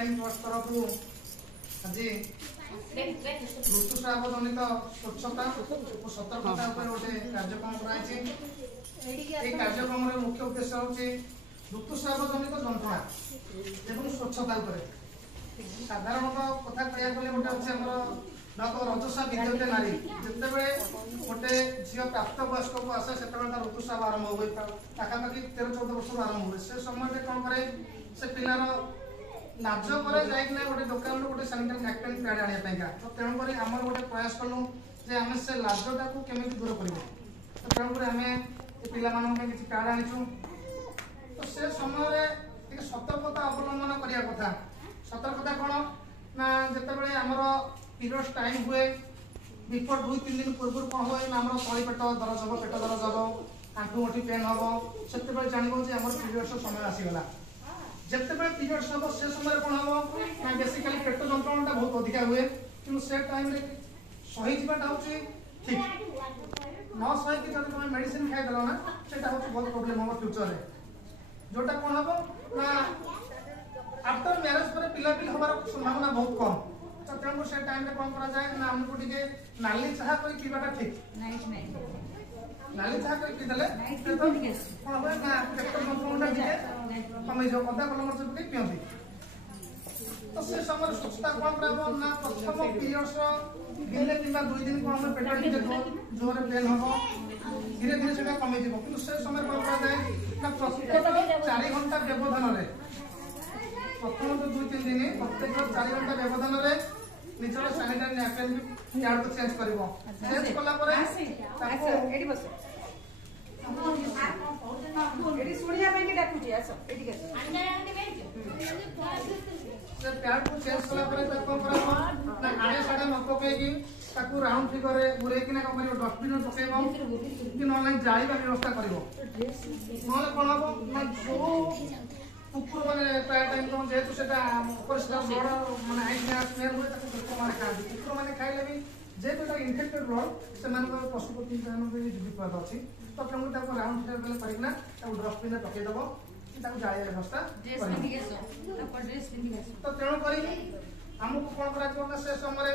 Line trust तरफ आज ऋतुस्राव जनित स्वच्छता और सतर्कता गोटे कार्यक्रम कराई। कार्यक्रम मुख्य उद्देश्य हूँ ऋतुस्राव जनित जंत्रणा एवं स्वच्छता साधारणतः कथा कह गले गोटे अच्छे रजसा विद्यते नारी जिते गोटे झील प्राप्त वयस्क को आसे से ऋतुस्राव आरंभ हुए पाखापाखि 13-14 वर्ष आरंभ हुए से समय कौन करे से पिलार लाज करे जाइना गोटे दुकान गोटे सानिटारी नैपकिन पैड आने तो तेणुक आम गोटे प्रयास कलु जे आम से लाजटा को केमी दूर कर तो तेणुक आम पे किसी पैड आनीचु तो से समय सतर्कता अवलंबन करने कथा। सतर्कता कौन ना जिते आमर पीरियड्स टाइम हुए बिफोर 2-3 दिन पूर्व कौन हुए ना आम तली पेट दरज हम पेट दरज हम आंठू गंठी पेन हम से जानव जे आम पीरियड्स समय आसीगला जिते पीरियड्स हम से समय कौन हम ना बेसिकली पेट जंत्रणा बहुत अधिका हुए कि से टाइम सही जाटा हूँ ठीक न सही जब तुम मेडिसिन खाईदेल ना से बहुत प्रोब्लेम हम फ्यूचर जोटा कौन हम ना आफ्टर मैरेज पर पिला पिल हमार संभावना बहुत कम तो तेणु से टाइम रे कौन करा जाए ना हमको टिके नाली चाह कोई पीवाटा ठीक नाली चाह कोई पीदेले कौन हम ना पेट जंत्रणा टिके कमी जाओ अदा गोलमरिच पकई पियंती तो से समय स्वच्छता कौन कराबो ना प्रथम पीरियड्स दिने किंबा 2 दिन कौन हम पेट टिके जोरे पेन हो धीरे धीरे से कमी जीव कि से समय कौन करा जाए ना प्रत्येक 4 घंटा व्यवधान रे प्रथम तो 2-3 दिन प्रत्येक 4 घंटा व्यवधान रे निजर सैनिटारी नैपकिन यार को चेंज करबो चेंज कला परे ताको एडी बस एडी सुनिया पे के डाकुची आसो एडी के से प्यार को चेंज कला परे ताको करबो ना आड़े साडे न पकेगी ताको राउंड फिगर रे गुरे कि ना करियो डस्टबिन में पकेबो कि न जाई बा व्यवस्था करबो नले कोन हबो ना जो कुकुर मैंने प्राय टाइम तो जेहेतु से परिष्कार बड़ मैंने आईना स्मेल हुए कुकुर मैंने खाती कुकुर मैंने खाइले भी जेहेतु इनफेक्टेड ब्लड से पशुपति विपद अच्छी तो तेणु राउंड फिगर करना डस्टबिन में पकईदेव जाए व्यवस्था तो तेणुक आमको कौन कर से समय